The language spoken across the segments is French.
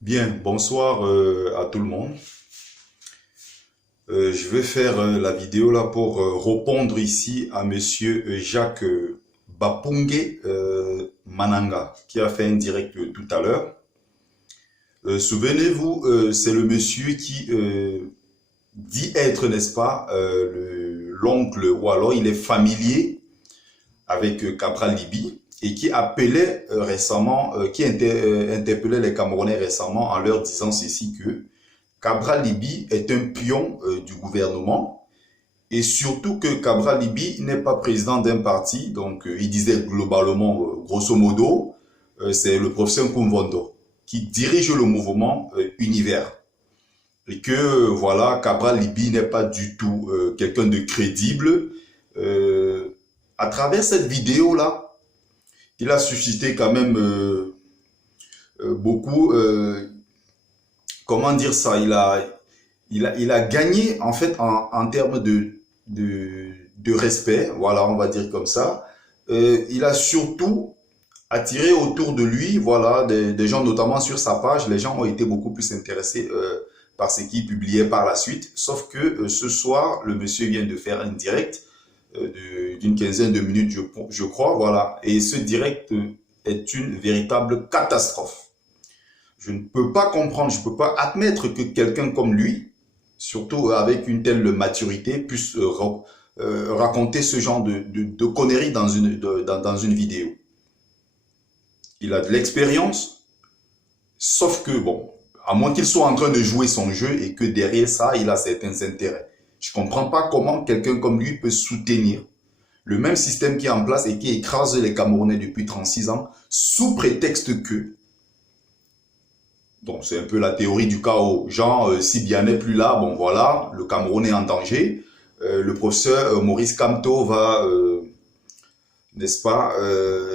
Bien, bonsoir à tout le monde. Je vais faire la vidéo là pour répondre ici à monsieur Jacques Bapunge Mananga qui a fait un direct tout à l'heure. Souvenez-vous, c'est le monsieur qui dit être, n'est-ce pas, l'oncle ou alors il est familier avec Cabral Libi et qui appelait récemment, interpellait les Camerounais récemment en leur disant ceci que Cabral Libi est un pion du gouvernement et surtout que Cabral Libi n'est pas président d'un parti. Donc, il disait globalement, grosso modo, c'est le professeur Nkumvondo qui dirige le mouvement Univers. Et que, voilà, Cabral Libi n'est pas du tout quelqu'un de crédible. À travers cette vidéo-là, il a suscité quand même beaucoup comment dire ça, il a gagné en fait en termes de respect, voilà, on va dire comme ça. Il a surtout attiré autour de lui, voilà, des gens notamment sur sa page. Les gens ont été beaucoup plus intéressés par ce qu'il publiait par la suite. Sauf que ce soir, le monsieur vient de faire un direct d'une quinzaine de minutes, je crois, voilà. Et ce direct est une véritable catastrophe. Je ne peux pas comprendre, je ne peux pas admettre que quelqu'un comme lui, surtout avec une telle maturité, puisse raconter ce genre de conneries dans une vidéo. Il a de l'expérience, sauf que, bon, à moins qu'il soit en train de jouer son jeu et que derrière ça, il a certains intérêts. Je ne comprends pas comment quelqu'un comme lui peut soutenir le même système qui est en place et qui écrase les Camerounais depuis 36 ans, sous prétexte que donc, c'est un peu la théorie du chaos. Genre, si bien n'est plus là, bon voilà, le Cameroun est en danger. Le professeur Maurice Kamto va, n'est-ce pas,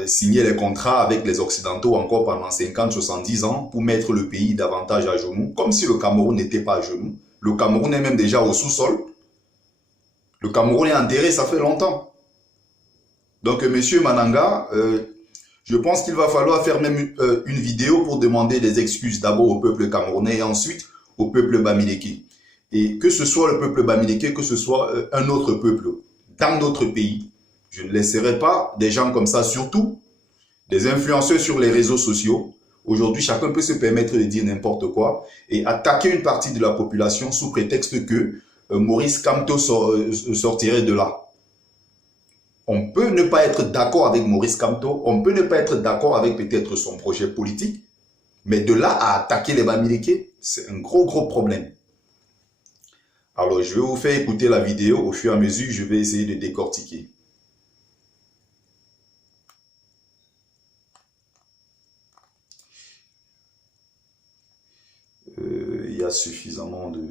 signer les contrats avec les Occidentaux encore pendant 50, 70 ans pour mettre le pays davantage à genoux, comme si le Cameroun n'était pas à genoux. Le Cameroun est même déjà au sous-sol. Le Cameroun est enterré, ça fait longtemps. Donc, monsieur Mananga, je pense qu'il va falloir faire même une vidéo pour demander des excuses d'abord au peuple camerounais et ensuite au peuple bamileke. Et que ce soit le peuple bamileke, que ce soit un autre peuple dans notre pays, je ne laisserai pas des gens comme ça, surtout des influenceurs sur les réseaux sociaux. Aujourd'hui, chacun peut se permettre de dire n'importe quoi et attaquer une partie de la population sous prétexte que Maurice Kamto sortirait de là. On peut ne pas être d'accord avec Maurice Kamto, on peut ne pas être d'accord avec peut-être son projet politique, mais de là à attaquer les Bamileke, c'est un gros problème. Alors, je vais vous faire écouter la vidéo, au fur et à mesure, je vais essayer de décortiquer. Il y a suffisamment de...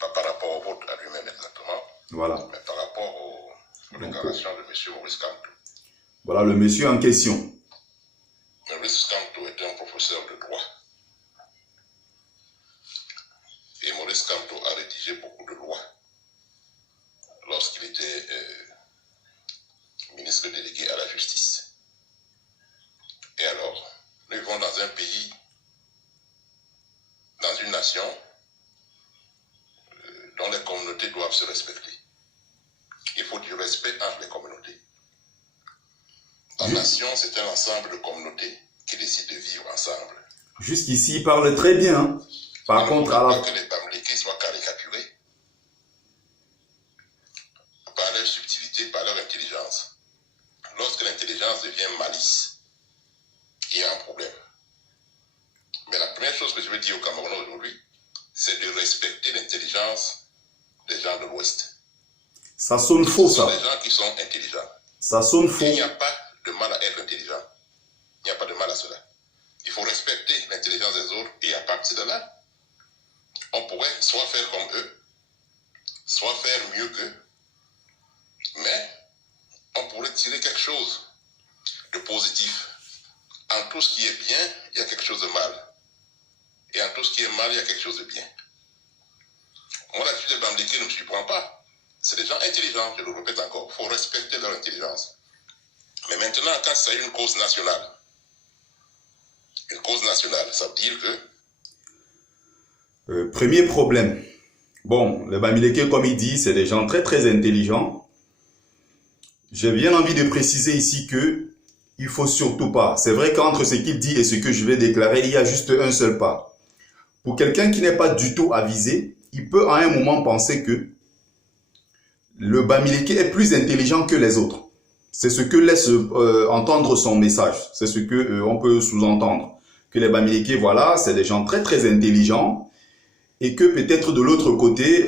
Pas par rapport au vote à lui-même exactement, voilà. Mais par rapport aux déclarations de M. Maurice Kamto. Voilà le monsieur en question. Maurice Kamto est un professeur de droit. Et Maurice Kamto a rédigé beaucoup de lois lorsqu'il était ministre délégué à la justice. Et alors, nous vivons dans un pays, dans une nation, dont les communautés doivent se respecter. Il faut du respect entre les communautés. La nation, c'est un ensemble de communautés qui décident de vivre ensemble. Jusqu'ici, il parle très bien. Hein. Par contre, à la... que les Bamileke soient caricaturés par leur subtilité, par leur intelligence. Lorsque l'intelligence devient malice, il y a un problème. Mais la première chose que je veux dire au Cameroun aujourd'hui, c'est de respecter l'intelligence des gens de l'Ouest. Ça sonne faux, ça. Ce sont des gens qui sont intelligents. Ça sonne faux. Il n'y a pas de mal à être intelligent. Il n'y a pas de mal à cela. Il faut respecter l'intelligence des autres et à partir de là, on pourrait soit faire comme eux, soit faire mieux qu'eux, mais on pourrait tirer quelque chose de positif. En tout ce qui est bien, il y a quelque chose de mal. Et en tout ce qui est mal, il y a quelque chose de bien. Moi, là-dessus, les Bamileke ne me surprend pas. C'est des gens intelligents, je le répète encore. Il faut respecter leur intelligence. Mais maintenant, quand c'est une cause nationale, une cause nationale. Ça veut dire que... Premier problème. Bon, les Bamileke, comme il dit, c'est des gens très très intelligents. J'ai bien envie de préciser ici que il faut surtout pas. C'est vrai qu'entre ce qu'il dit et ce que je vais déclarer, il y a juste un seul pas. Pour quelqu'un qui n'est pas du tout avisé, il peut à un moment penser que le Bamileke est plus intelligent que les autres. C'est ce que laisse entendre son message. C'est ce que on peut sous-entendre. Que les Bamileke, voilà, c'est des gens très très intelligents et que peut-être de l'autre côté,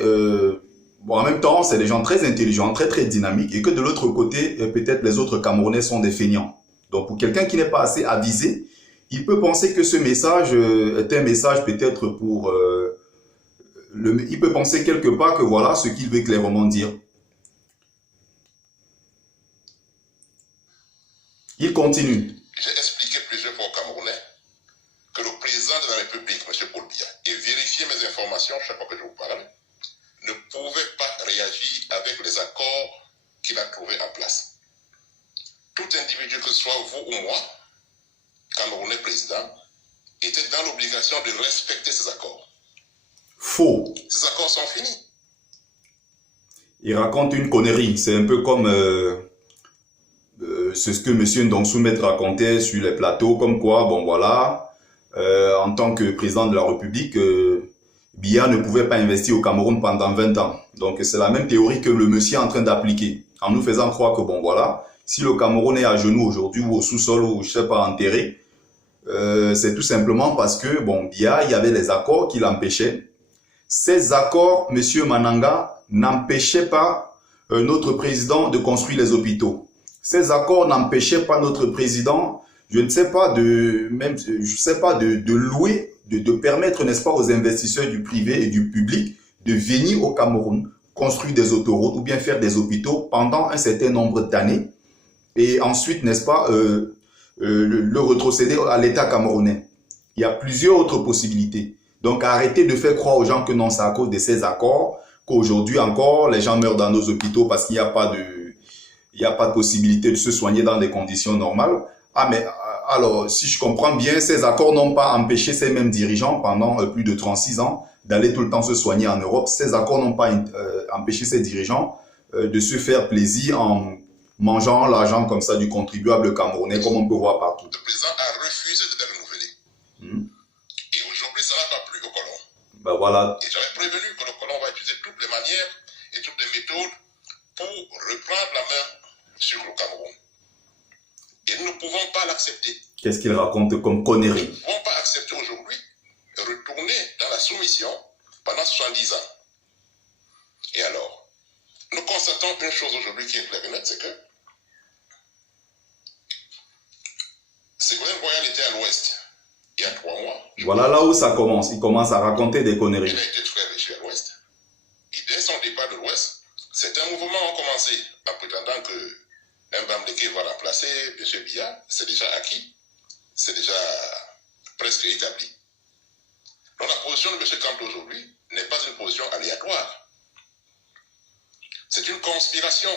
bon, en même temps, c'est des gens très intelligents, très très dynamiques et que de l'autre côté, peut-être les autres Camerounais sont des feignants. Donc pour quelqu'un qui n'est pas assez avisé, il peut penser que ce message est un message peut-être pour... il peut penser quelque part que voilà ce qu'il veut clairement dire. Il continue. J'ai expliqué plusieurs fois aux Camerounais que le président de la République, M. Paul Biya, et vérifier mes informations chaque fois que je vous parle, ne pouvait pas réagir avec les accords qu'il a trouvés en place. Tout individu, que ce soit vous ou moi, Camerounais président, était dans l'obligation de respecter ces accords. Faux. Ces accords sont finis. Il raconte une connerie. C'est un peu comme c'est ce que M. Ndong racontait sur les plateaux, comme quoi, bon voilà, en tant que président de la République, Biya ne pouvait pas investir au Cameroun pendant 20 ans. Donc c'est la même théorie que le monsieur est en train d'appliquer, en nous faisant croire que, bon voilà, si le Cameroun est à genoux aujourd'hui, ou au sous-sol, ou je sais pas, enterré, c'est tout simplement parce que, bon, Biya, il y avait les accords qui l'empêchaient. Ces accords, M. Mananga, n'empêchaient pas notre président de construire les hôpitaux. Ces accords n'empêchaient pas notre président, je ne sais pas, de louer, de permettre, n'est-ce pas, aux investisseurs du privé et du public de venir au Cameroun, construire des autoroutes ou bien faire des hôpitaux pendant un certain nombre d'années et ensuite, n'est-ce pas, le retrocéder à l'État camerounais. Il y a plusieurs autres possibilités. Donc, arrêtez de faire croire aux gens que non, c'est à cause de ces accords qu'aujourd'hui encore, les gens meurent dans nos hôpitaux parce qu'il n'y a pas de possibilité de se soigner dans des conditions normales. Ah, mais alors, si je comprends bien, ces accords n'ont pas empêché ces mêmes dirigeants pendant plus de 36 ans d'aller tout le temps se soigner en Europe. Ces accords n'ont pas empêché ces dirigeants de se faire plaisir en mangeant l'argent comme ça du contribuable camerounais, comme on peut voir partout. Le président a refusé de les renouveler. Et aujourd'hui, ça n'a pas plu au colon. Ben voilà. Et j'avais prévenu que le colon va utiliser toutes les manières et toutes les méthodes pour reprendre la main sur le Cameroun. Et nous ne pouvons pas l'accepter. Qu'est-ce qu'il raconte comme connerie? Nous ne pouvons pas accepter aujourd'hui de retourner dans la soumission pendant 70 ans. Et alors, nous constatons une chose aujourd'hui qui est claire et nette, c'est que Ségolène Royal était à l'ouest il y a 3 mois. Voilà là où ça commence. Il commence à raconter des conneries. Il a été très riche à l'ouest. Et dès son départ de l'ouest, certains mouvements ont commencé en prétendant que un Bamileke va remplacer M. Biya. C'est déjà acquis. C'est déjà presque établi. Donc la position de M. Kamto aujourd'hui n'est pas une position aléatoire. C'est une conspiration.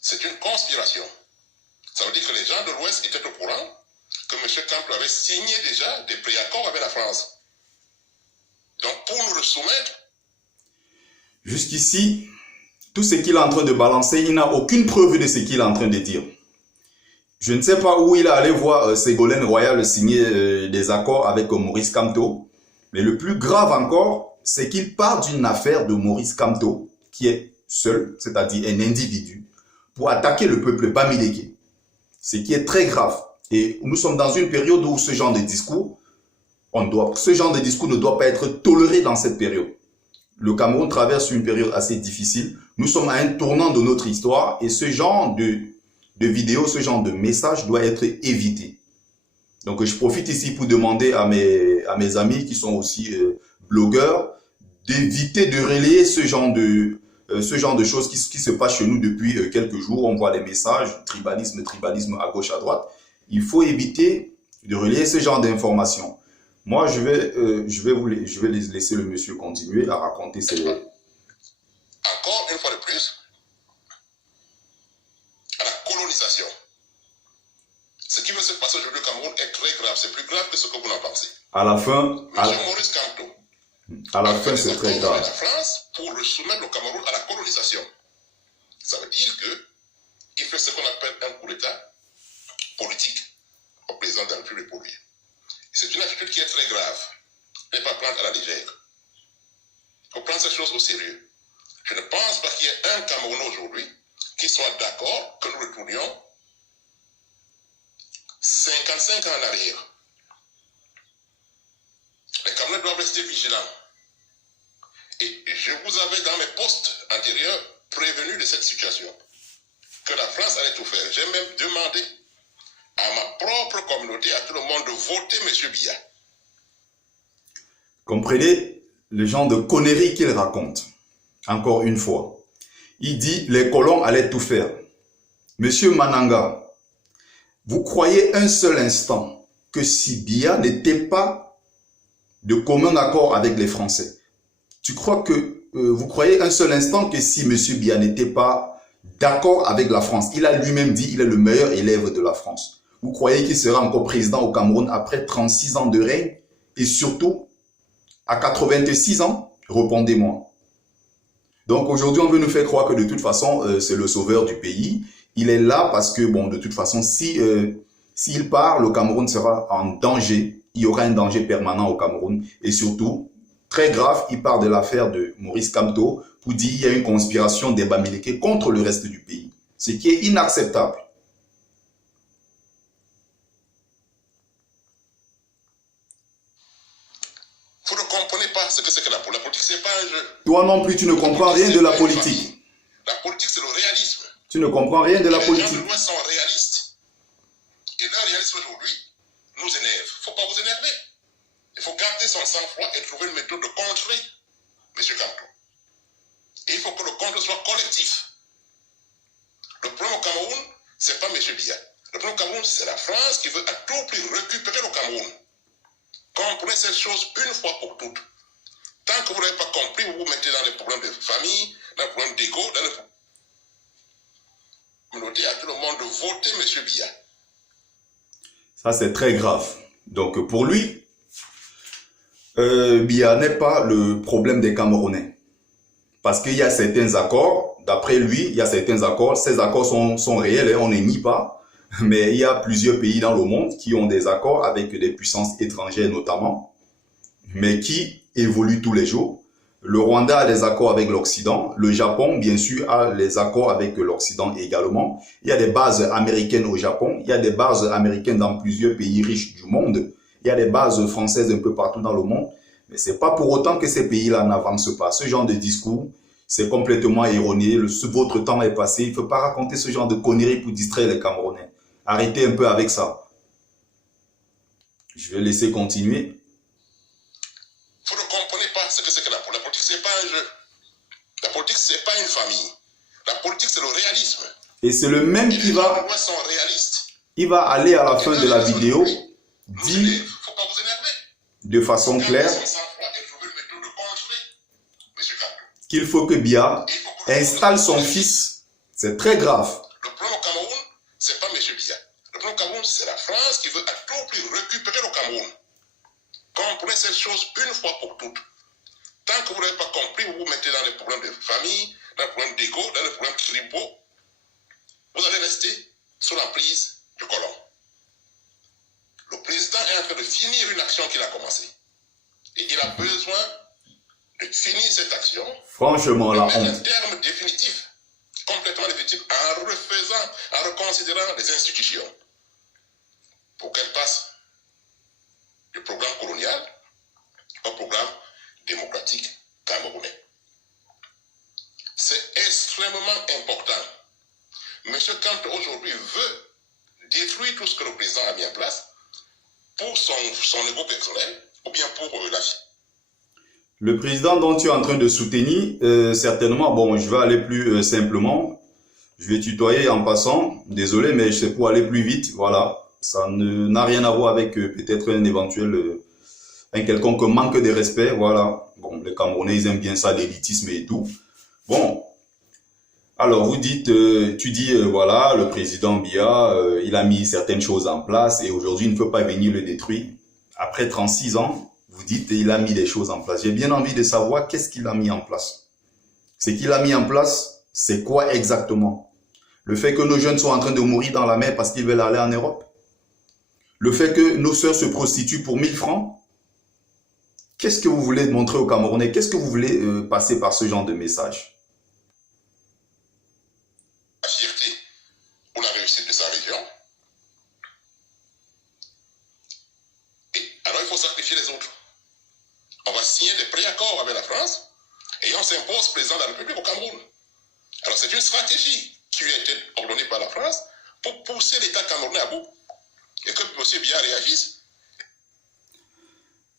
C'est une conspiration. Ça veut dire que les gens de l'Ouest étaient au courant que M. Kamto avait signé déjà des préaccords avec la France. Donc pour nous le soumettre... Jusqu'ici, tout ce qu'il est en train de balancer, il n'a aucune preuve de ce qu'il est en train de dire. Je ne sais pas où il est allé voir Ségolène Royal signer des accords avec Maurice Kamto. Mais le plus grave encore, c'est qu'il part d'une affaire de Maurice Kamto, qui est seul, c'est-à-dire un individu, pour attaquer le peuple Bamileke. Ce qui est très grave. Et nous sommes dans une période où ce genre de discours, ce genre de discours ne doit pas être toléré dans cette période. Le Cameroun traverse une période assez difficile. Nous sommes à un tournant de notre histoire et ce genre de vidéos, ce genre de messages doit être évité. Donc je profite ici pour demander à mes amis qui sont aussi blogueurs d'éviter de relayer ce genre de choses qui se passent chez nous depuis quelques jours. On voit les messages, tribalisme à gauche, à droite. Il faut éviter de relayer ce genre d'informations. Moi, je vais laisser le monsieur continuer à raconter ses... Encore une fois de plus, à la colonisation. Ce qui veut se passer aujourd'hui au Cameroun est très c'est plus grave que ce que vous n'en pensez. À la fin, Monsieur Maurice Kamto à la a fait fin, des c'est très accords avec grave. la France pour le soumettre le Cameroun à la colonisation. Ça veut dire qu'il fait ce qu'on appelle un coup d'État politique au président de la République pour lui. C'est une attitude qui est très grave. Il ne faut pas prendre à la légère. Il faut prendre ces choses au sérieux. Je ne pense pas qu'il y ait un Camerounais aujourd'hui qui soit d'accord que nous retournions 55 ans en arrière. Les Camerounais doivent rester vigilants. Et je vous avais dans mes postes antérieurs prévenu de cette situation, que la France allait tout faire. J'ai même demandé à ma propre communauté, à tout le monde, de voter M. Biya. Comprenez le genre de conneries qu'il raconte. Encore une fois. Il dit les colons allaient tout faire. Monsieur Mananga, vous croyez un seul instant que si Biya n'était pas de commun accord avec les Français, vous croyez un seul instant que si Monsieur Biya n'était pas d'accord avec la France, il a lui-même dit il est le meilleur élève de la France. Vous croyez qu'il sera encore président au Cameroun après 36 ans de règne et surtout à 86 ans? Répondez-moi. Donc aujourd'hui, on veut nous faire croire que de toute façon, c'est le sauveur du pays. Il est là parce que, bon, de toute façon, s'il part, le Cameroun sera en danger. Il y aura un danger permanent au Cameroun. Et surtout, très grave, il part de l'affaire de Maurice Kamto pour dire qu'il y a une conspiration des Bamileke contre le reste du pays. Ce qui est inacceptable. Vous ne comprenez pas ce que c'est que la politique. La politique, ce n'est pas un jeu. Toi non plus, tu ne comprends rien de la politique. La politique, c'est le réalisme. Tu ne comprends rien de la politique. Les gens de l'Ouest sont réalistes. Et leur réalisme aujourd'hui nous énerve. Il ne faut pas vous énerver. Il faut garder son sang-froid et trouver une méthode de contrer M. Kamto. Et il faut que le contre soit collectif. Le problème au Cameroun, ce n'est pas M. Biya. Le problème au Cameroun, c'est la France qui veut à tout prix récupérer le Cameroun. Comprenez cette chose une fois pour toutes. Tant que vous n'avez pas compris, vous vous mettez dans les problèmes de famille, dans les problèmes d'ego, dans les problèmes... Communauté à tout le monde de voter M. Biya. Ça, c'est très grave. Donc, pour lui, Biya n'est pas le problème des Camerounais. Parce qu'il y a certains accords, d'après lui, il y a certains accords. Ces accords sont réels, on ne nie pas. Mais il y a plusieurs pays dans le monde qui ont des accords avec des puissances étrangères notamment, mais qui évoluent tous les jours. Le Rwanda a des accords avec l'Occident. Le Japon, bien sûr, a les accords avec l'Occident également. Il y a des bases américaines au Japon. Il y a des bases américaines dans plusieurs pays riches du monde. Il y a des bases françaises un peu partout dans le monde. Mais ce n'est pas pour autant que ces pays-là n'avancent pas. Ce genre de discours, c'est complètement erroné. Votre temps est passé. Il ne faut pas raconter ce genre de conneries pour distraire les Camerounais. Arrêtez un peu avec ça. Je vais laisser continuer. Vous ne comprenez pas ce que c'est que la politique. La politique, ce n'est pas un jeu. La politique, ce n'est pas une famille. La politique, c'est le réalisme. Et c'est le même qui va... sont réalistes. Il va aller à la fin de la vidéo dire faut pas vous énerver. De façon claire qu'il faut que Biya installe son fils. C'est très grave. Le problème au Cameroun, c'est pas M. Biya. Le problème au Cameroun, c'est la France qui veut à tout prix récupérer le Cameroun. Comprenez cette chose une fois pour toutes. Tant que vous n'avez pas compris, vous vous mettez dans les problèmes de famille, dans les problèmes d'ego, dans les problèmes tribaux. Vous allez rester sous l'emprise du colon. Le président est en train de finir une action qu'il a commencée. Et il a besoin de finir cette action. Franchement, la honte. honte. Un terme définitif, complètement définitif, en refaisant, en reconsidérant les institutions pour qu'elles passent du programme colonial au programme démocratique camerounais. C'est extrêmement important. M. Kamto aujourd'hui veut détruire tout ce que le président a mis en place pour son ego personnel ou bien pour la vie. Le président dont tu es en train de soutenir, certainement, bon, je vais aller plus simplement. Je vais tutoyer en passant. Désolé, mais c'est pour aller plus vite. Voilà. Ça n'a rien à voir avec peut-être un éventuel, un quelconque manque de respect. Voilà. Bon, les Camerounais, ils aiment bien ça, l'élitisme et tout. Bon. Alors, vous dites, tu dis, voilà, le président Biya, il a mis certaines choses en place et aujourd'hui, il ne peut pas venir le détruire. Après 36 ans, vous dites, il a mis des choses en place. J'ai bien envie de savoir qu'est-ce qu'il a mis en place. Ce qu'il a mis en place, c'est quoi exactement? Le fait que nos jeunes sont en train de mourir dans la mer parce qu'ils veulent aller en Europe? Le fait que nos sœurs se prostituent pour 1000 francs? Qu'est-ce que vous voulez montrer aux Camerounais? Qu'est-ce que vous voulez passer par ce genre de message? La fierté pour la réussite de sa région. Et alors, il faut sacrifier les autres. On va signer des préaccords avec la France et on s'impose président de la République au Cameroun. Alors, c'est une stratégie qui a été ordonnée par la France pour pousser l'État camerounais à bout et que M. Biya réagisse.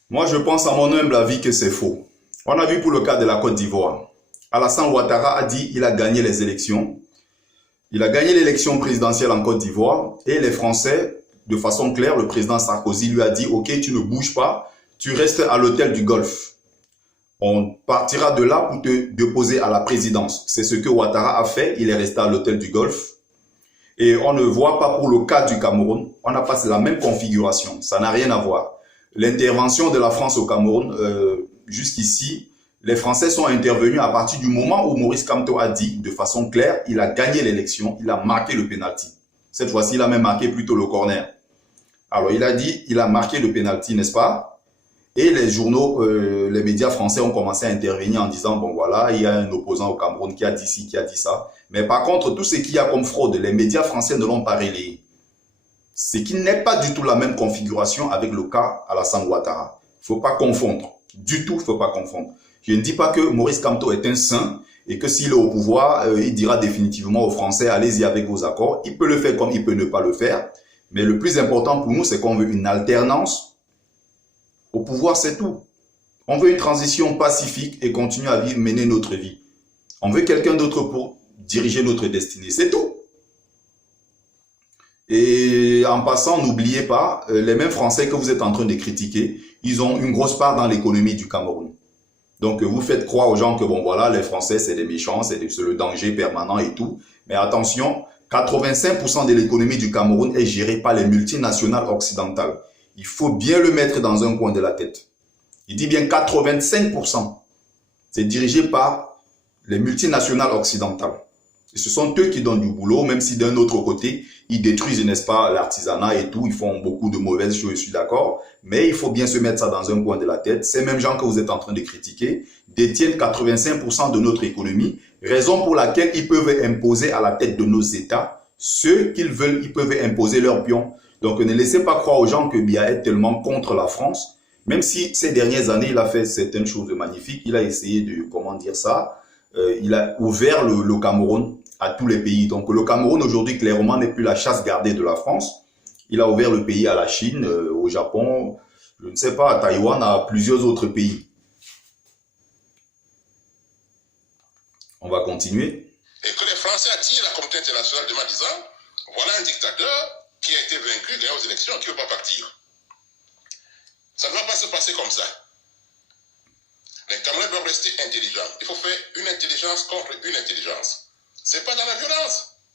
Moi, je pense à mon humble avis que c'est faux. On a vu pour le cas de la Côte d'Ivoire. Alassane Ouattara a dit qu'il a gagné les élections. Il a gagné l'élection présidentielle en Côte d'Ivoire et les Français, de façon claire, le président Sarkozy lui a dit « Ok, tu ne bouges pas, tu restes à l'hôtel du Golfe. On partira de là pour te déposer à la présidence. » C'est ce que Ouattara a fait, il est resté à l'hôtel du Golfe. Et on ne voit pas pour le cas du Cameroun, on n'a pas la même configuration, ça n'a rien à voir. L'intervention de la France au Cameroun, jusqu'ici, les Français sont intervenus à partir du moment où Maurice Kamto a dit de façon claire, il a gagné l'élection, il a marqué le pénalty. Cette fois-ci, il a même marqué plutôt le corner. Alors, il a dit, il a marqué le pénalty, n'est-ce pas? Et les journaux, les médias français ont commencé à intervenir en disant, bon voilà, il y a un opposant au Cameroun qui a dit ci, qui a dit ça. Mais par contre, tout ce qu'il y a comme fraude, les médias français ne l'ont pas relayé. Ce qui n'est pas du tout la même configuration avec le cas Alassane Ouattara. Il ne faut pas confondre. Du tout, il ne faut pas confondre. Je ne dis pas que Maurice Kamto est un saint et que s'il est au pouvoir, il dira définitivement aux Français, allez-y avec vos accords. Il peut le faire comme il peut ne pas le faire. Mais le plus important pour nous, c'est qu'on veut une alternance. Au pouvoir, c'est tout. On veut une transition pacifique et continuer à vivre, mener notre vie. On veut quelqu'un d'autre pour diriger notre destinée. C'est tout. Et en passant, n'oubliez pas, les mêmes Français que vous êtes en train de critiquer, ils ont une grosse part dans l'économie du Cameroun. Donc, vous faites croire aux gens que, bon, voilà, les Français, c'est des méchants, c'est le danger permanent et tout. Mais attention, 85% de l'économie du Cameroun est gérée par les multinationales occidentales. Il faut bien le mettre dans un coin de la tête. Il dit bien 85%. C'est dirigé par les multinationales occidentales. Et ce sont eux qui donnent du boulot, même si d'un autre côté, ils détruisent, n'est-ce pas, l'artisanat et tout. Ils font beaucoup de mauvaises choses, je suis d'accord. Mais il faut bien se mettre ça dans un coin de la tête. Ces mêmes gens que vous êtes en train de critiquer détiennent 85% de notre économie. Raison pour laquelle ils peuvent imposer à la tête de nos États ceux qu'ils veulent. Ils peuvent imposer leurs pions. Donc ne laissez pas croire aux gens que Biya est tellement contre la France. Même si ces dernières années, il a fait certaines choses magnifiques. Il a essayé de, comment dire ça, il a ouvert le Cameroun à tous les pays. Donc le Cameroun aujourd'hui clairement n'est plus la chasse gardée de la France. Il a ouvert le pays à la Chine, au Japon, je ne sais pas, à Taïwan, à plusieurs autres pays. On va continuer. Et que les Français attirent la communauté internationale en disant, voilà un dictateur qui a été vaincu, gagné aux élections, qui ne veut pas partir. Ça ne va pas se passer comme ça. Les Camerounais doivent rester intelligents. Il faut faire une intelligence contre une intelligence. Ce n'est pas dans la violence.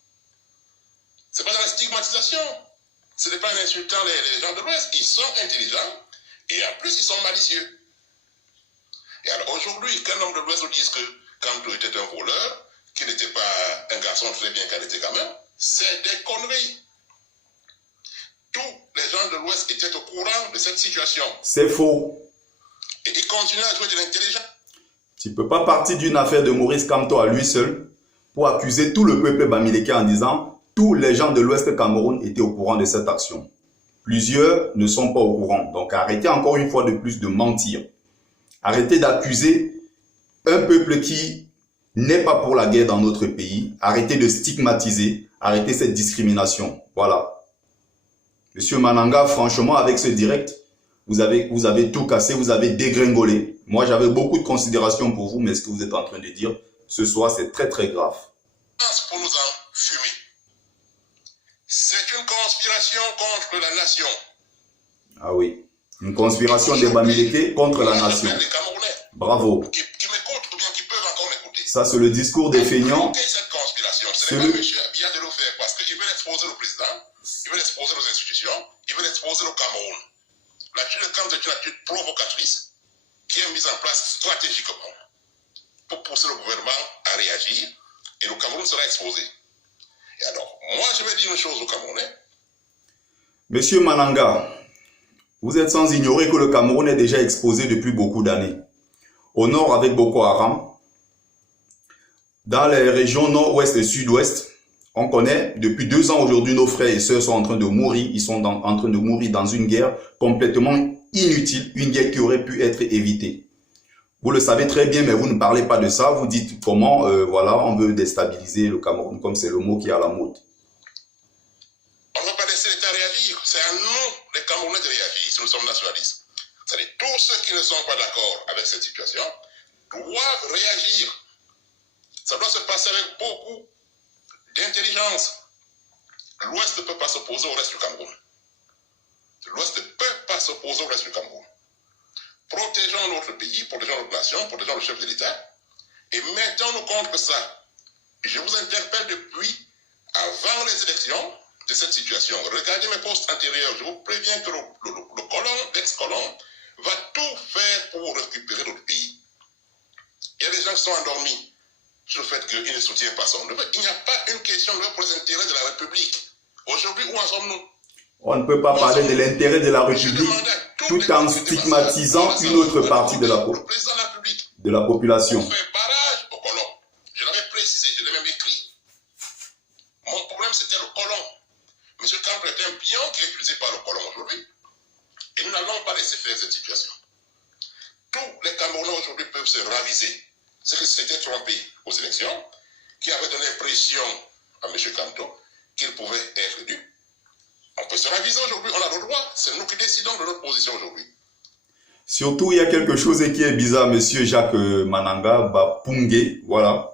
Ce n'est pas dans la stigmatisation. Ce n'est pas en insultant les gens de l'Ouest. Ils sont intelligents et en plus ils sont malicieux. Et alors aujourd'hui, quand l'homme de l'Ouest nous dit que Kamto était un voleur, qu'il n'était pas un garçon très bien qualité quand même, c'est des conneries. Tous les gens de l'Ouest étaient au courant de cette situation. C'est faux. Et ils continuent à jouer de l'intelligence. Tu ne peux pas partir d'une affaire de Maurice Kamto à lui seul pour accuser tout le peuple bamileke en disant tous les gens de l'Ouest Cameroun étaient au courant de cette action. Plusieurs ne sont pas au courant. Donc arrêtez encore une fois de plus de mentir. Arrêtez d'accuser un peuple qui n'est pas pour la guerre dans notre pays. Arrêtez de stigmatiser. Arrêtez cette discrimination. Voilà. Monsieur Mananga, franchement, avec ce direct, vous avez tout cassé, vous avez dégringolé. Moi, j'avais beaucoup de considération pour vous, mais ce que vous êtes en train de dire ce soir, c'est très très grave. Pour nous enfumer. C'est une conspiration contre la nation. Ah oui, une conspiration des Bamileke contre la nation. Bravo. Qui m'écoutent ou bien qui peuvent encore m'écouter. Ça, c'est le discours des feignants. Cette conspiration. Ce n'est pas monsieur Abia de le faire parce qu'il veut exposer le président, il veut exposer nos institutions, il veut exposer le Cameroun. L'attitude de Cameroun est une attitude provocatrice qui est mise en place stratégiquement pour pousser le gouvernement à réagir et le Cameroun sera exposé. Et alors, moi je vais dire une chose aux Camerounais. Monsieur Mananga, vous êtes sans ignorer que le Cameroun est déjà exposé depuis beaucoup d'années. Au nord avec Boko Haram, dans les régions nord-ouest et sud-ouest, on connaît, depuis 2 ans aujourd'hui, nos frères et sœurs sont en train de mourir. Ils sont en train de mourir dans une guerre complètement inutile, une guerre qui aurait pu être évitée. Vous le savez très bien, mais vous ne parlez pas de ça. Vous dites comment, voilà, on veut déstabiliser le Cameroun, comme c'est le mot qui est à la mode. On ne va pas laisser l'État réagir. C'est à nous, les Camerounais, de réagir si nous sommes nationalistes. C'est-à-dire tous ceux qui ne sont pas d'accord avec cette situation doivent réagir. Ça doit se passer avec beaucoup d'intelligence. L'Ouest ne peut pas s'opposer au reste du Cameroun. L'Ouest ne peut pas s'opposer au reste du Cameroun. Protégeons notre pays, protégeons notre nation, protégeons le chef de l'État et mettons-nous contre ça. Je vous interpelle depuis avant les élections de cette situation. Regardez mes postes antérieurs. Je vous préviens que le colon, l'ex-colon, va tout faire pour récupérer notre pays. Il y a des gens qui sont endormis sur le fait qu'il ne soutient pas son neveu. Il n'y a pas une question pour les intérêts de la République. Aujourd'hui, où en sommes-nous? On ne peut pas parler de l'intérêt de la République tout en stigmatisant une autre partie de la population. On fait barrage au colon. Je l'avais précisé, je l'ai même écrit. Mon problème, c'était le colon. M. Campbell est un pion qui est utilisé par le colon aujourd'hui. Et nous n'allons pas laisser faire cette situation. Tous les Camerounais aujourd'hui peuvent se raviser. C'est que s'était trompé aux élections, qui avait donné l'impression à M. Kamto qu'il pouvait être élu. On peut se raviser aujourd'hui, on a le droit. C'est nous qui décidons de notre position aujourd'hui. Surtout, il y a quelque chose qui est bizarre, monsieur Jacques Mananga, Bapungé, voilà.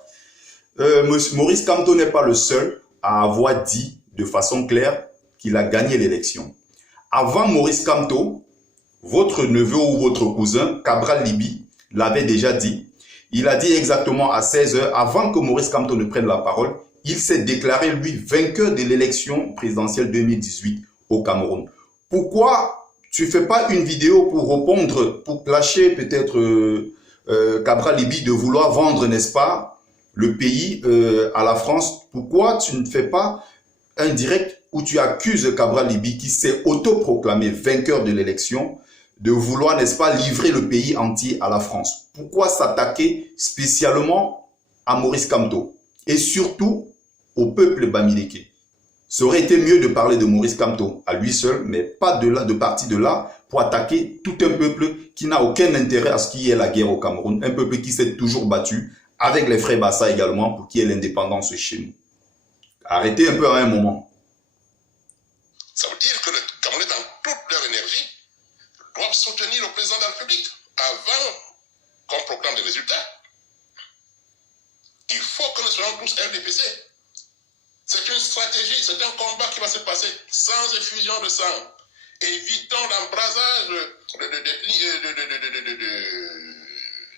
Maurice Kamto n'est pas le seul à avoir dit de façon claire qu'il a gagné l'élection. Avant Maurice Kamto, votre neveu ou votre cousin, Cabral Libi, l'avait déjà dit. Il a dit exactement à 16 h, avant que Maurice Kamto ne prenne la parole, il s'est déclaré, lui, vainqueur de l'élection présidentielle 2018 au Cameroun. Pourquoi tu ne fais pas une vidéo pour répondre, pour clasher peut-être Cabral Libi de vouloir vendre, n'est-ce pas, le pays à la France? Pourquoi tu ne fais pas un direct où tu accuses Cabral Libi, qui s'est autoproclamé vainqueur de l'élection, de vouloir, n'est-ce pas, livrer le pays entier à la France? Pourquoi s'attaquer spécialement à Maurice Kamto et surtout au peuple bamileke? Ça aurait été mieux de parler de Maurice Kamto à lui seul, mais pas de partir de là pour attaquer tout un peuple qui n'a aucun intérêt à ce qu'il y ait la guerre au Cameroun. Un peuple qui s'est toujours battu, avec les frères Bassa également, pour qu'il y ait l'indépendance chez nous. Arrêtez un peu à un moment. Ça veut dire que les Camerounais, dans toute leur énergie, doivent soutenir le président de la République avant qu'on proclame des résultats. Il faut que nous soyons tous RDPC. C'est une stratégie, c'est un combat qui va se passer sans effusion de sang. Évitons l'embrasage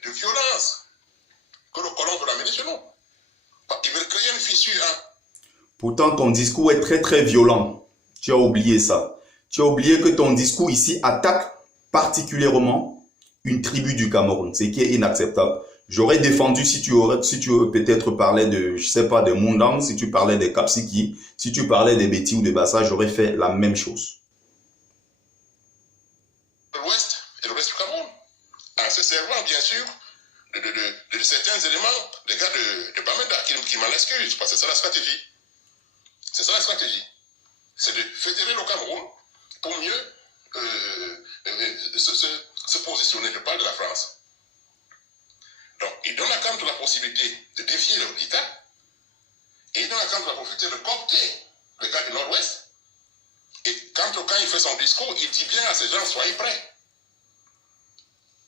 de violence que le colon veut amener chez nous. Il veut créer une fissure. Pourtant, ton discours est très très violent. Tu as oublié ça. Tu as oublié que ton discours ici attaque particulièrement une tribu du Cameroun, ce qui est inacceptable. J'aurais défendu si tu peut-être parlais de, je sais pas, de Mundang, si tu parlais des Kapsiki, si tu parlais des Béti ou des Bassa, j'aurais fait la même chose. L'Ouest et le reste du Cameroun, en se servant bien sûr de certains éléments, des gars de Bamenda qui m'en excusent, parce que c'est ça la stratégie. C'est ça la stratégie. C'est de fédérer le Cameroun pour mieux se positionner. Je parle de la France. Donc, il donne à Kamto la possibilité de défier l'État et il donne à Kamto la possibilité de coopter les gars du Nord-Ouest. Et Kamto, quand il fait son discours, il dit bien à ces gens, soyez prêts.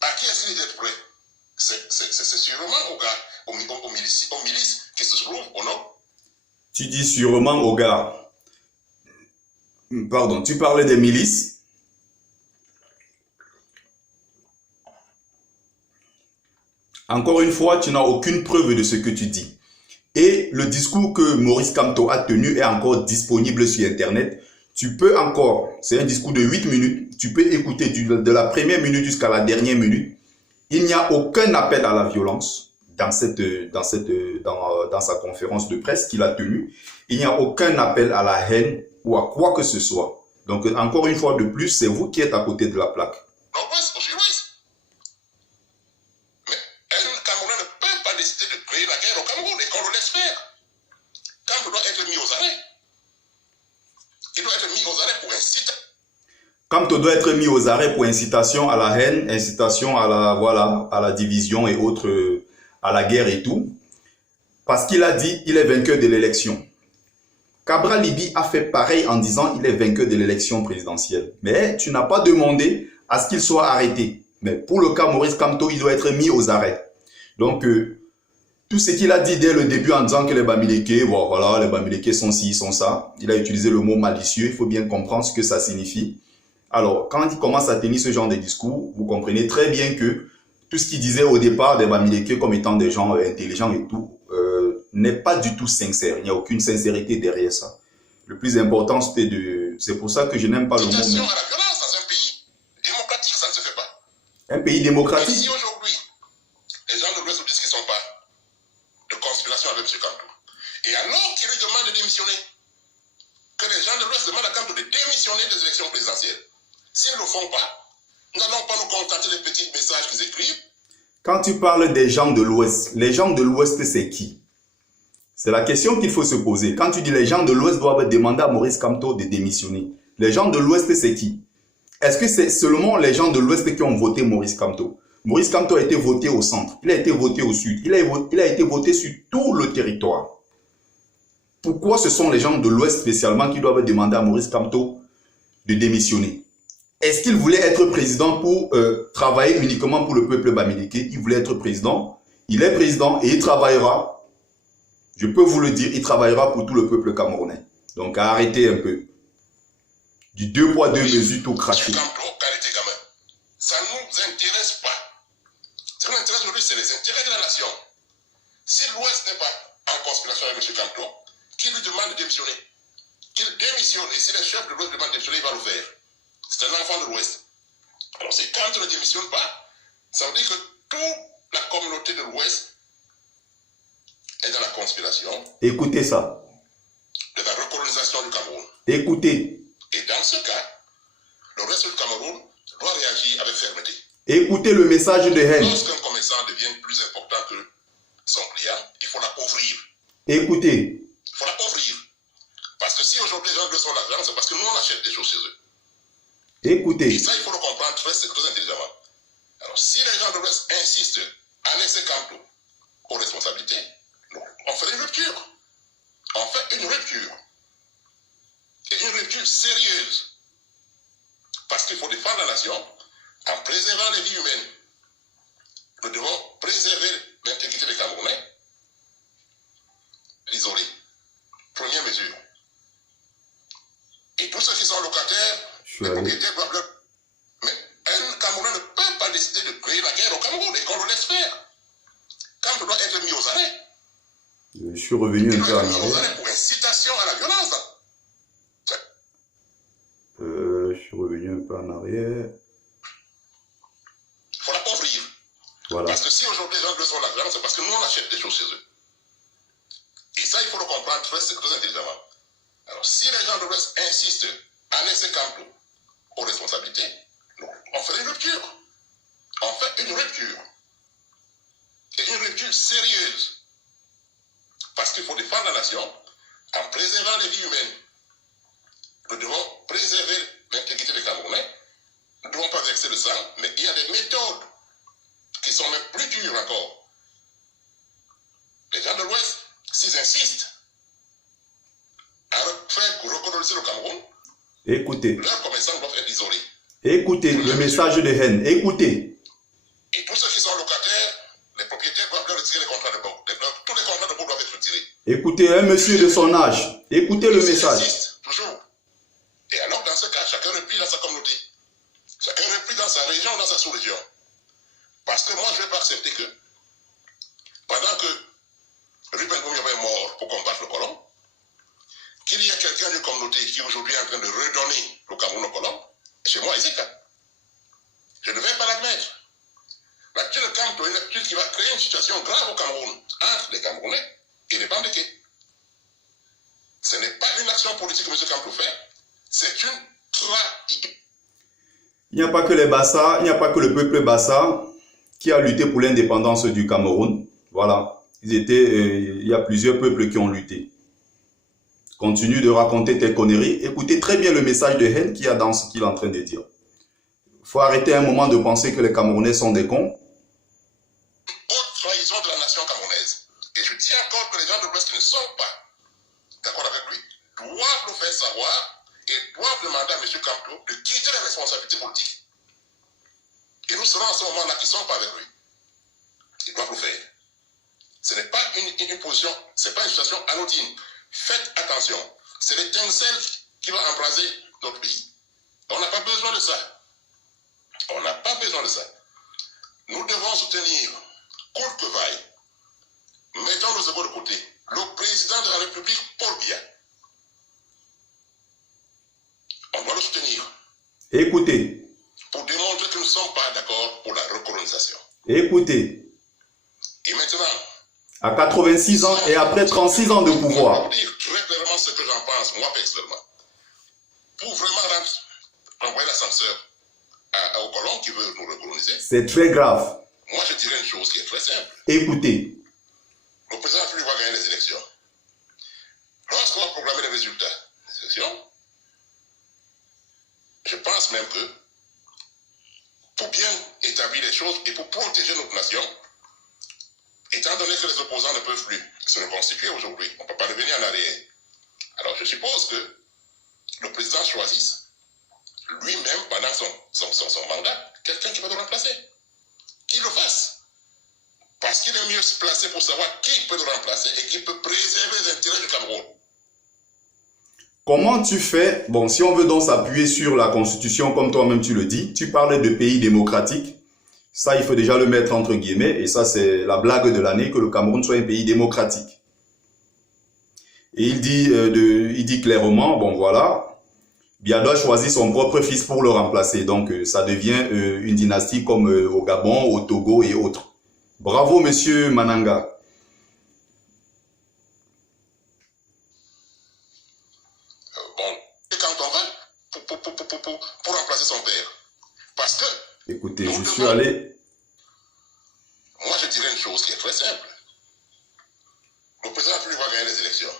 À qui est-ce qu'il dit d'être prêt? C'est sûrement aux gars, aux milices qui se trouvent au Nord. Tu dis sûrement aux gars. Pardon, tu parlais des milices. Encore une fois, tu n'as aucune preuve de ce que tu dis. Et le discours que Maurice Kamto a tenu est encore disponible sur Internet. Tu peux encore, c'est un discours de 8 minutes, tu peux écouter de la première minute jusqu'à la dernière minute. Il n'y a aucun appel à la violence dans sa conférence de presse qu'il a tenue. Il n'y a aucun appel à la haine ou à quoi que ce soit. Donc, encore une fois de plus, c'est vous qui êtes à côté de la plaque. Mais un Camerounais ne peut pas décider de créer la guerre au Cameroun et qu'on le laisse faire. Kamto doit être mis aux arrêts. Il doit être mis aux arrêts pour inciter. Kamto doit être mis aux arrêts pour incitation à la haine, incitation à la division et autres, à la guerre et tout. Parce qu'il a dit il est vainqueur de l'élection. Cabral Liby a fait pareil en disant il est vainqueur de l'élection présidentielle. Mais tu n'as pas demandé à ce qu'il soit arrêté. Mais pour le cas Maurice Kamto, il doit être mis aux arrêts. Donc, tout ce qu'il a dit dès le début en disant que les Bamileke, bon, voilà, les Bamileke sont ci, sont ça. Il a utilisé le mot malicieux. Il faut bien comprendre ce que ça signifie. Alors, quand il commence à tenir ce genre de discours, vous comprenez très bien que tout ce qu'il disait au départ des Bamileke comme étant des gens intelligents et tout, n'est pas du tout sincère. Il n'y a aucune sincérité derrière ça. Le plus important, c'est pour ça que je n'aime pas le mot. Incitation à la violence dans un pays démocratique, ça ne se fait pas. Un pays démocratique. Et si aujourd'hui, les gens de l'Ouest nous disent qu'ils ne sont pas de conspiration avec M. Kamto, et alors qu'ils lui demandent de démissionner, que les gens de l'Ouest demandent à Kamto de démissionner des élections présidentielles, s'ils ne le font pas, n'allons pas nous contenter des petits messages qu'ils écrivent. Quand tu parles des gens de l'Ouest, les gens de l'Ouest, c'est qui? C'est la question qu'il faut se poser. Quand tu dis les gens de l'Ouest doivent demander à Maurice Kamto de démissionner, les gens de l'Ouest, c'est qui? Est-ce que c'est seulement les gens de l'Ouest qui ont voté Maurice Kamto? Maurice Kamto a été voté au centre, il a été voté au sud, il a été voté sur tout le territoire. Pourquoi ce sont les gens de l'Ouest spécialement qui doivent demander à Maurice Kamto de démissionner? Est-ce qu'il voulait être président pour travailler uniquement pour le peuple bamileke? Il voulait être président, il est président et il travaillera. Je peux vous le dire, il travaillera pour tout le peuple camerounais. Donc arrêtez un peu. Du deux poids, deux mesures, tout craché. Ça ne nous intéresse pas. Ce qui nous intéresse aujourd'hui, c'est les intérêts de la nation. Si l'Ouest n'est pas en conspiration avec M. Kamto, qu'il lui demande de démissionner. Qu'il démissionne. Et si les chefs de l'Ouest demandent de démissionner, il va le faire. C'est un enfant de l'Ouest. Alors si Kamto ne démissionne pas, ça veut dire que toute la communauté de l'Ouest est dans la conspiration. Écoutez ça. De la recolonisation du Cameroun. Écoutez. Et dans ce cas, le reste du Cameroun doit réagir avec fermeté. Écoutez le message de haine. Lorsqu'un commerçant devient plus important que son client, il faut l'appauvrir. Écoutez. Il faut l'appauvrir. Parce que si aujourd'hui les gens veulent l'argent, c'est parce que nous on achète des choses chez eux. Écoutez. Et ça, il faut le comprendre très intelligemment. Alors, si les gens de l'Ouest insistent à laisser Kamto aux responsabilités, on fait une rupture. On fait une rupture. Et une rupture sérieuse. Parce qu'il faut défendre la nation en préservant les vies humaines. Nous devons préserver l'intégrité des Camerounais, l'isoler. Première mesure. Et tous ceux qui sont locataires, les propriétaires doivent leur... Mais un Camerounais ne peut pas décider de créer la guerre au Cameroun et qu'on le laisse faire. Kamto doit être mis aux arrêts. Je suis revenu un peu en arrière. Pour incitation à la violence. Je suis revenu un peu en arrière. Il faut l'appauvrir. Voilà. Parce que si aujourd'hui les gens veulent la violence, c'est parce que nous on achète des choses chez eux. Et ça, il faut le comprendre très intelligemment. Alors, si les gens de l'Ouest insistent à laisser Kamto aux responsabilités, on fait une rupture. On fait une rupture. Et une rupture sérieuse. Parce qu'il faut défendre la nation en préservant les vies humaines. Nous devons préserver l'intégrité des Camerounais. Nous ne devons pas verser le sang, mais il y a des méthodes qui sont même plus dures encore. Les gens de l'Ouest, s'ils insistent à faire recoloniser le Cameroun, écoutez, leurs commerçants doivent être isolés. Écoutez le message de haine. Écoutez. Et tous ceux qui sont locataires, les propriétaires doivent leur retirer les contrats de banque. Tous les contrats de banque doivent être retirés. Écoutez un monsieur de son âge. Écoutez le message. Insiste, toujours. Et alors, dans ce cas, chacun replie dans sa communauté. Chacun replie dans sa région, dans sa sous-région. Parce que moi, je ne vais pas accepter que, pendant que Ruben Goumiaba est mort pour combattre le colon, qu'il y a quelqu'un d'une communauté qui aujourd'hui est en train de redonner le Cameroun au colon, chez moi, Ezeka. Je ne vais pas l'admettre. L'actuel Camp est une activité qui va créer une situation grave au Cameroun entre les Camerounais et les Bandéqués. Ce n'est pas une action politique que M. Camp fait, c'est une trahison. Il n'y a pas que les Bassa, il n'y a pas que le peuple Bassa qui a lutté pour l'indépendance du Cameroun. Voilà, il y a plusieurs peuples qui ont lutté. Continue de raconter tes conneries. Écoutez très bien le message de haine qu'il y a dans ce qu'il est en train de dire. Il faut arrêter un moment de penser que les Camerounais sont des cons. Haute trahison de la nation camerounaise. Et je dis encore que les gens de l'Ouest qui ne sont pas d'accord avec lui doivent le faire savoir et doivent demander à M. Camto de quitter les responsabilités politiques. Et nous serons en ce moment-là qui ne sont pas avec lui. Ils doivent le faire. Ce n'est pas une position, ce n'est pas une situation anodine. Faites attention. C'est l'étincelle qui va embraser notre pays. On n'a pas besoin de ça. On n'a pas besoin de ça. Nous devons soutenir, coûte que vaille, mettons nos égos de côté, le président de la République, Paul Biya. On doit le soutenir. Écoutez. Pour démontrer que nous ne sommes pas d'accord pour la recolonisation. Écoutez. Et maintenant, à 86 ans et après 36 ans de pouvoir. Pour dire très clairement ce que j'en pense, moi personnellement, pour vraiment envoyer l'ascenseur aux colons qui veulent nous recoloniser. C'est très grave. Moi, je dirais une chose qui est très simple. Écoutez. Le président va gagner les élections. Lorsqu'on va programmer les résultats des élections, je pense même que pour bien établir les choses et pour protéger notre nation, étant donné que les opposants ne peuvent plus se reconstituer aujourd'hui, on ne peut pas revenir en arrière. Alors je suppose que le président choisisse lui-même, pendant son mandat, quelqu'un qui va le remplacer. Qu'il le fasse. Parce qu'il est mieux placé pour savoir qui peut le remplacer et qui peut préserver les intérêts du Cameroun. Comment tu fais? Bon, si on veut donc s'appuyer sur la Constitution, comme toi-même tu le dis, tu parles de pays démocratiques. Ça, il faut déjà le mettre entre guillemets. Et ça, c'est la blague de l'année, que le Cameroun soit un pays démocratique. Et il dit clairement, bon voilà, Biya doit choisir son propre fils pour le remplacer. Donc, ça devient une dynastie comme au Gabon, au Togo et autres. Bravo, monsieur Mananga. Bon, et quand on va pour remplacer son père. Parce que... Écoutez, je suis allé... Moi, je dirais une chose qui est très simple. Le président va gagner les élections.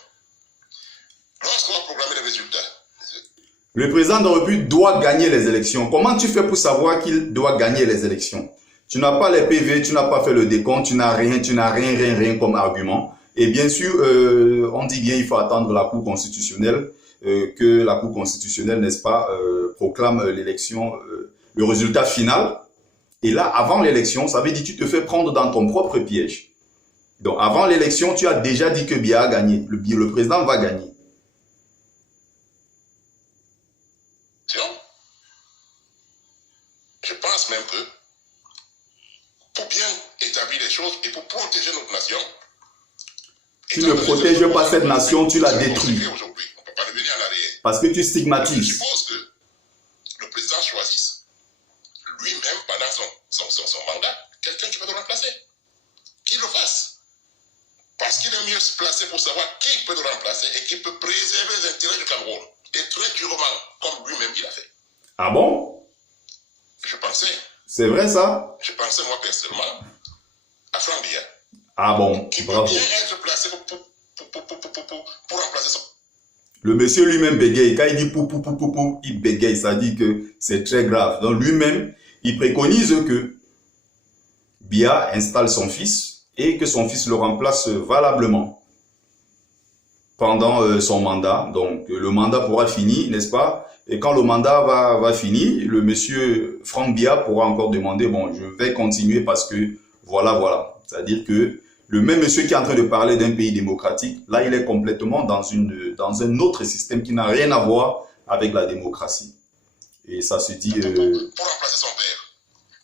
Lorsqu'on va programmer les résultats... Le président de la République doit gagner les élections. Comment tu fais pour savoir qu'il doit gagner les élections? Tu n'as pas les PV, tu n'as pas fait le décompte, tu n'as rien comme argument. Et bien sûr, on dit bien il faut attendre la Cour constitutionnelle, que la Cour constitutionnelle, n'est-ce pas, proclame l'élection, le résultat final. Et là, avant l'élection, ça veut dire que tu te fais prendre dans ton propre piège. Donc, avant l'élection, tu as déjà dit que Biya a gagné. Le président va gagner. Je pense même que pour bien établir les choses et pour protéger notre nation, tu ne protèges pas cette nation, tu la détruis. On ne peut pas revenir en arrière. Parce que tu stigmatises. Je suppose que le président choisisse lui-même pendant son mandat quelqu'un qui va le remplacer. Qu'il le fasse. Parce qu'il est mieux placé pour savoir qui peut le remplacer et qui peut préserver les intérêts du Cameroun. Et très durement, comme lui-même il a fait. Ah bon? Je pensais. C'est vrai ça? Je pensais moi personnellement à Franck Biya. Ah bon? Qui Bravo. peut bien être placé pour remplacer son... Le monsieur lui-même bégaye. Quand il dit il bégaye. Ça dit que c'est très grave. Donc lui-même, il préconise que Biya installe son fils et que son fils le remplace valablement pendant son mandat. Donc le mandat pourra finir, n'est-ce pas? Et quand le mandat va finir, le monsieur Franck Biya pourra encore demander, bon, je vais continuer parce que voilà. C'est-à-dire que le même monsieur qui est en train de parler d'un pays démocratique, là, il est complètement dans un autre système qui n'a rien à voir avec la démocratie. Et ça se dit... Pour remplacer son père.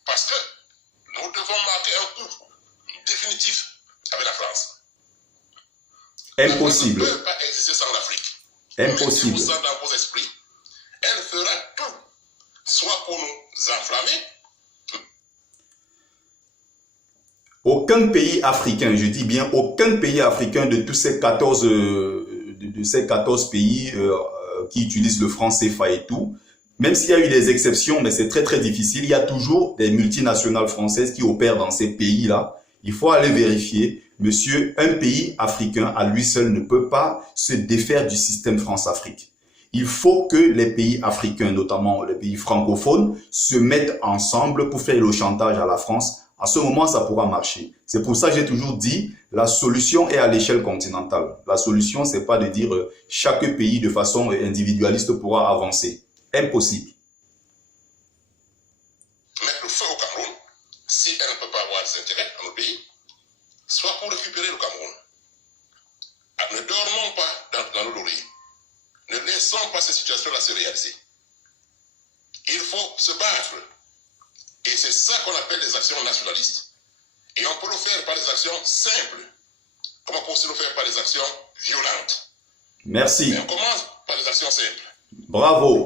Parce que nous devons marquer un coup définitif avec la France. Impossible. La France ne peut pas exister sans l'Afrique. Impossible. Mettez-vous ça dans vos esprits. Elle fera tout, soit pour nous enflammer. Aucun pays africain, je dis bien aucun pays africain de tous ces 14, de ces 14 pays qui utilisent le franc CFA et tout, même s'il y a eu des exceptions, mais c'est très très difficile, il y a toujours des multinationales françaises qui opèrent dans ces pays-là. Il faut aller vérifier. Monsieur, un pays africain à lui seul ne peut pas se défaire du système France-Afrique. Il faut que les pays africains, notamment les pays francophones, se mettent ensemble pour faire le chantage à la France. À ce moment, ça pourra marcher. C'est pour ça que j'ai toujours dit, la solution est à l'échelle continentale. La solution, c'est pas de dire chaque pays de façon individualiste pourra avancer. Impossible. Mettre le feu au Cameroun, si elle ne peut pas avoir des intérêts dans le pays, soit pour récupérer le Cameroun. Ne dormons pas dans nos lauriers. Ne laissons pas cette situation-là se réaliser. Il faut se battre. Et c'est ça qu'on appelle des actions nationalistes. Et on peut le faire par des actions simples, comme on peut aussi le faire par des actions violentes. Merci. Mais on commence par des actions simples. Bravo.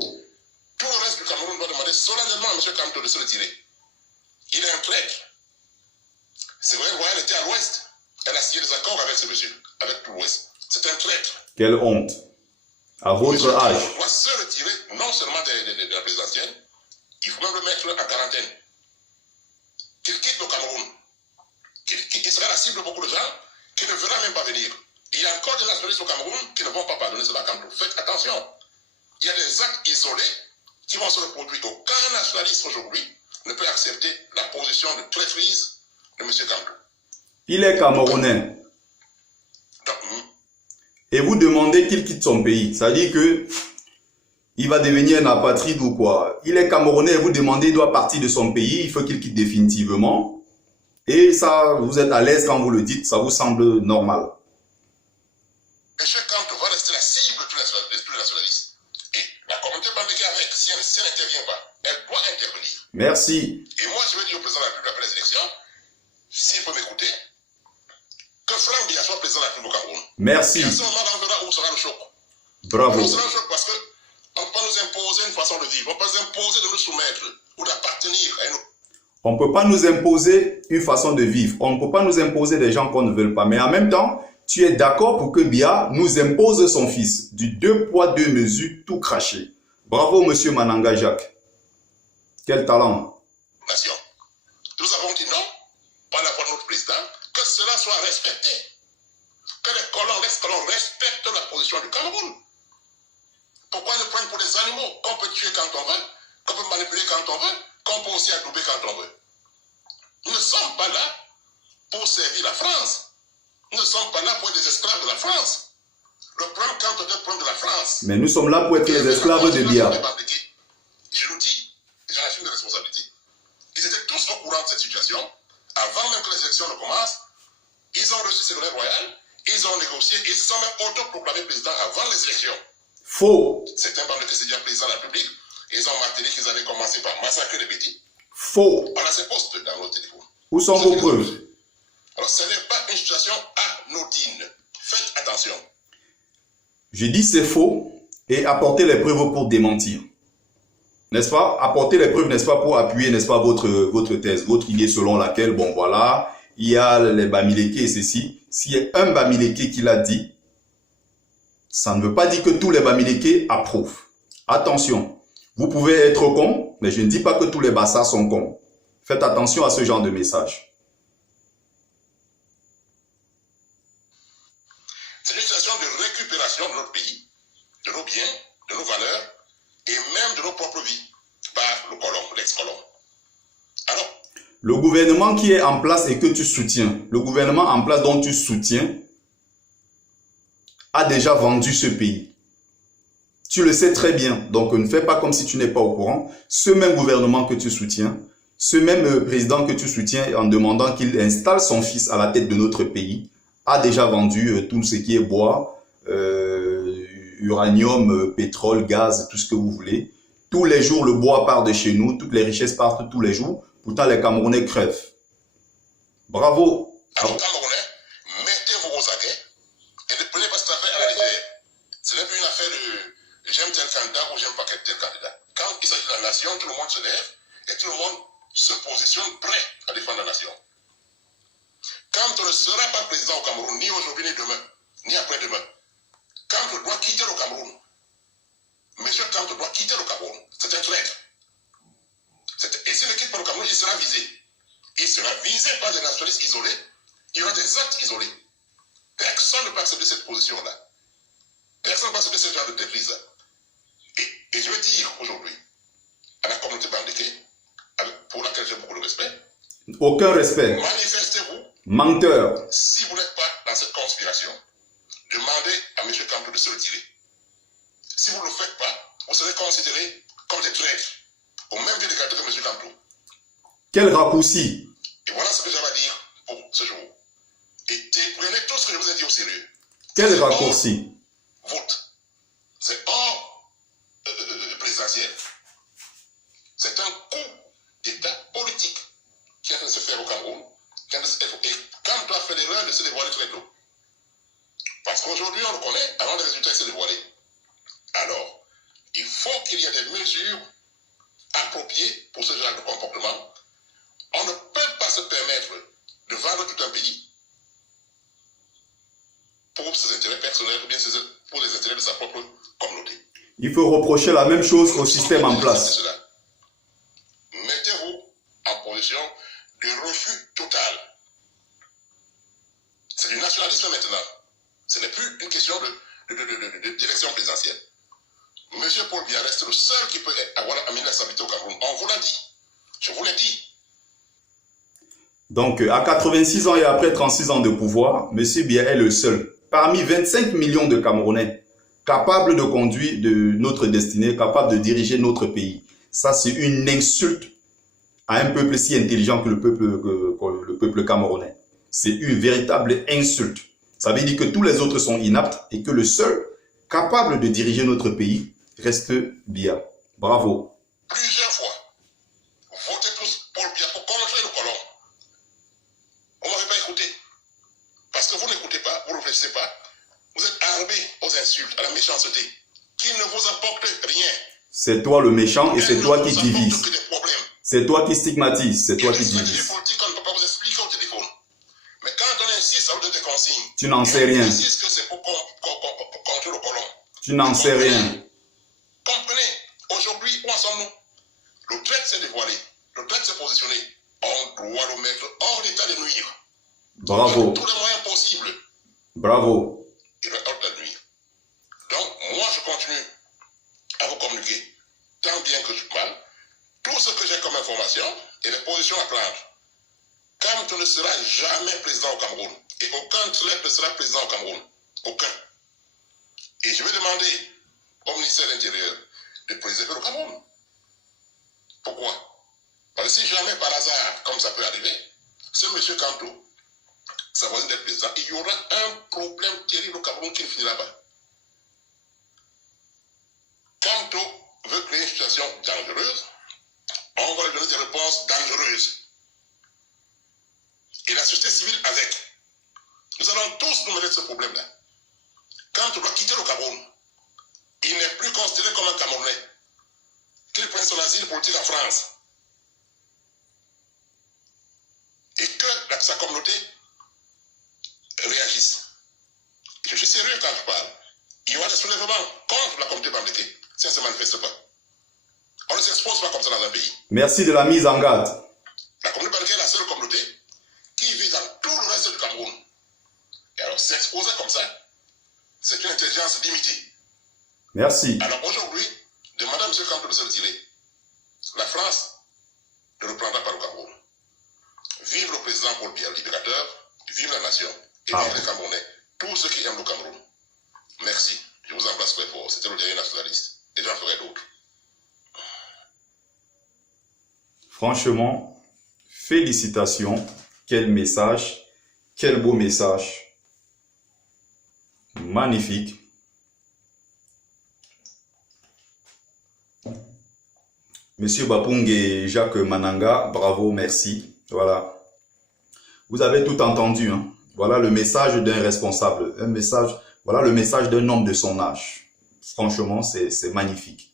Tout le reste du Cameroun doit demander solennellement à M. Kamto de se retirer. Il est un traître. C'est vrai, Royal était à l'ouest. Elle a signé des accords avec ce monsieur, avec tout l'ouest. C'est un traître. Quelle honte. À votre âge. Il doit se retirer non seulement de la présidentielle, il faut même le mettre en quarantaine. Qu'il quitte le Cameroun. Il sera la cible de beaucoup de gens qui ne verront même pas venir. Il y a encore des nationalistes au Cameroun qui ne vont pas pardonner cela. Faites attention. Il y a des actes isolés qui vont se reproduire. Aucun nationaliste aujourd'hui ne peut accepter la position de traîtrise de M. Kamto. Il est camerounais. Donc, Et vous demandez qu'il quitte son pays. Ça veut dire que il va devenir un apatride ou quoi. Il est camerounais et vous demandez, il doit partir de son pays, il faut qu'il quitte définitivement. Et ça, vous êtes à l'aise quand vous le dites, ça vous semble normal. M. Kamto va rester la cible de tous les nationalistes. Et la communauté bandéguée avec, si elle n'intervient pas, elle doit intervenir. Merci. Et moi, je vais dire au président de la République après les élections, s'il peut m'écouter, que Franck Biya soit président de la République au Cameroun. Merci. Et à ce moment-là, on verra où sera le choc. Bravo. Où sera le choc parce que on ne peut pas nous imposer une façon de vivre, on ne peut pas nous imposer de nous soumettre ou d'appartenir à une autre. On ne peut pas nous imposer une façon de vivre. On ne peut pas nous imposer des gens qu'on ne veut pas. Mais en même temps, tu es d'accord pour que Biya nous impose son fils. Du 2 poids, 2 mesures, tout craché. Bravo, monsieur Mananga Jacques. Quel talent. Nation. Nous avons dit non, par la voix de notre président, que cela soit respecté. Que les colons respectent la position du Cameroun. Pourquoi ils nous prennent pour des animaux qu'on peut tuer quand on veut, qu'on peut manipuler quand on veut, qu'on peut aussi adouber quand on veut? Nous ne sommes pas là pour servir la France. Nous ne sommes pas là pour être des esclaves de la France. Le problème quand on est le problème de la France. Mais nous sommes là pour être les esclaves de Biya. Je nous dis, j'en assume des responsabilités. Ils étaient tous au courant de cette situation. Avant même que les élections ne commencent, ils ont reçu Ségolène Royal, ils ont négocié, ils se sont même autoproclamés président avant les élections. Faux. Certains parlent de que c'est déjà président de la République. Ils ont martelé qu'ils allaient commencer par massacrer les petits. Faux. On a ces postes dans nos téléphones. Où sont vos preuves? Alors, ce n'est pas une situation anodine. Faites attention. Je dis c'est faux et apportez les preuves pour démentir. N'est-ce pas? Apportez les preuves, n'est-ce pas, pour appuyer, n'est-ce pas, votre thèse, votre idée selon laquelle, bon voilà, il y a les Bamileke et ceci. S'il y a un Bamileke qui l'a dit, ça ne veut pas dire que tous les Bamileke approuvent. Attention, vous pouvez être con, mais je ne dis pas que tous les Bassas sont cons. Faites attention à ce genre de message. C'est une situation de récupération de notre pays, de nos biens, de nos valeurs, et même de nos propres vies, par le colon, l'ex-colon. Alors, le gouvernement qui est en place et que tu soutiens, le gouvernement en place dont tu soutiens, a déjà vendu ce pays. Tu le sais très bien, donc ne fais pas comme si tu n'es pas au courant. Ce même gouvernement que tu soutiens, ce même président que tu soutiens en demandant qu'il installe son fils à la tête de notre pays, a déjà vendu tout ce qui est bois, uranium, pétrole, gaz, tout ce que vous voulez. Tous les jours, le bois part de chez nous, toutes les richesses partent tous les jours. Pourtant, les Camerounais crèvent. Bravo. alors Camerounais, mettez-vous aux aguets et ne prenez candidat ou j'aime pas tel candidat. Quand il s'agit de la nation, tout le monde se lève et tout le monde se positionne prêt à défendre la nation. Quand on ne sera pas président au Cameroun, ni aujourd'hui, ni demain, ni après-demain, quand on doit quitter le Cameroun, monsieur quand on doit quitter le Cameroun, c'est un traître. Et s'il ne quitte pas le Cameroun, il sera visé. Il sera visé par des nationalistes isolés. Il y aura des actes isolés. Personne ne peut accepter cette position-là. Personne ne peut accepter ce genre de déprise-là. Et je veux dire aujourd'hui à la communauté bandéké, pour laquelle j'ai beaucoup de respect, aucun respect. Manifestez-vous. Menteur. Si vous n'êtes pas dans cette conspiration, demandez à M. Kamto de se retirer. Si vous ne le faites pas, vous serez considérés comme des traîtres, au même titre d'égalité que M. Kamto. Quel raccourci. Et voilà ce que j'avais à dire pour ce jour. Et prenez tout ce que je vous ai dit au sérieux. Quel raccourci. Vote. C'est hors présidentiel. C'est un coup d'État politique qui est en train de se faire au Cameroun. Et Kamto a fait l'erreur de se dévoiler très tôt. Parce qu'aujourd'hui, on le connaît, avant les résultats se dévoiler. Alors, il faut qu'il y ait des mesures appropriées pour ce genre de comportement. On ne peut pas se permettre de vendre tout un pays pour ses intérêts personnels ou bien pour les intérêts de sa propre communauté. Il faut reprocher la même chose au système en place. Mettez-vous en position de refus total. C'est du nationalisme maintenant. Ce n'est plus une question d'élection présidentielle. Monsieur Paul Biya reste le seul qui peut avoir amené la stabilité au Cameroun. On vous l'a dit. Je vous l'ai dit. Donc, à 86 ans et après 36 ans de pouvoir, M. Biya est le seul, parmi 25 millions de Camerounais, capable de conduire notre destinée, capable de diriger notre pays. Ça, c'est une insulte à un peuple si intelligent que le peuple camerounais. C'est une véritable insulte. Ça veut dire que tous les autres sont inaptes et que le seul capable de diriger notre pays reste Biya. Bravo. Plusieurs fois, votez tous Paul Biya pour contrer le colon. On ne m'avait pas écouté. Parce que vous n'écoutez pas, vous ne réfléchissez pas. Vous êtes armés aux insultes, à la méchanceté, qui ne vous apporte rien. C'est toi le méchant et c'est toi qui divise. C'est toi qui stigmatise, c'est toi qui divise. Politique, on ne peut pas vous expliquer au téléphone. Mais quand on insiste, ça vous donne des consignes. Tu n'en sais rien. On insiste que c'est pour contrer le colon. Tu n'en sais rien. Comprenez, aujourd'hui, où en sommes-nous? Le traître s'est dévoilé, le traître s'est positionné. On doit le mettre hors d'état de nuire. Bravo. Tous les moyens possibles. Bravo. Il va hors de nuire. Donc, moi, je continue à vous communiquer, tant bien que mal, tout ce que j'ai comme information et les positions à prendre. Kamto ne sera jamais président au Cameroun. Et aucun traître ne sera président au Cameroun. Aucun. Et je vais demander au ministère de l'Intérieur de préserver le Cameroun. Pourquoi? Parce que si jamais par hasard, comme ça peut arriver, ce monsieur Kamto s'avoisine d'être président, il y aura un problème terrible au Cameroun qui ne finira pas. Kamto veut créer une situation dangereuse, on va lui donner des réponses dangereuses. Et la société civile avec. Nous allons tous nous mettre ce problème-là. Kamto doit quitter le Cameroun. Il n'est plus considéré comme un Camerounais. Qu'il prenne son asile politique en France. Et que sa communauté réagisse. Je suis sérieux quand je parle. Il y aura des soulèvements contre la communauté bandéké si elle ne se manifeste pas. On ne s'expose pas comme ça dans un pays. Merci de la mise en garde. La communauté bandéké est la seule communauté qui vit dans tout le reste du Cameroun. Et alors s'exposer comme ça, c'est une intelligence limitée. Merci. Alors aujourd'hui, demandez à M. Kamto de se retirer. La France ne reprendra pas le Cameroun. Vive le président Paul Biya, le libérateur, vive la nation et vive les Camerounais, tous ceux qui aiment le Cameroun. Merci. Je vous embrasse très fort. C'était le dernier nationaliste. Et j'en ferai d'autres. Franchement, félicitations. Quel message. Quel beau message. Magnifique. Monsieur Bapung et Jacques Mananga, bravo, merci. Voilà. Vous avez tout entendu. Hein? Voilà le message d'un responsable. Un message, voilà le message d'un homme de son âge. franchement, c'est magnifique.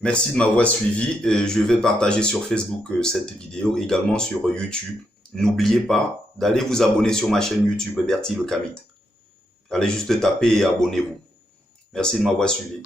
Merci de m'avoir suivi. Je vais partager sur Facebook cette vidéo, également sur YouTube. N'oubliez pas d'aller vous abonner sur ma chaîne YouTube Bertie le Kamite. Allez juste taper et abonnez-vous. Merci de m'avoir suivi.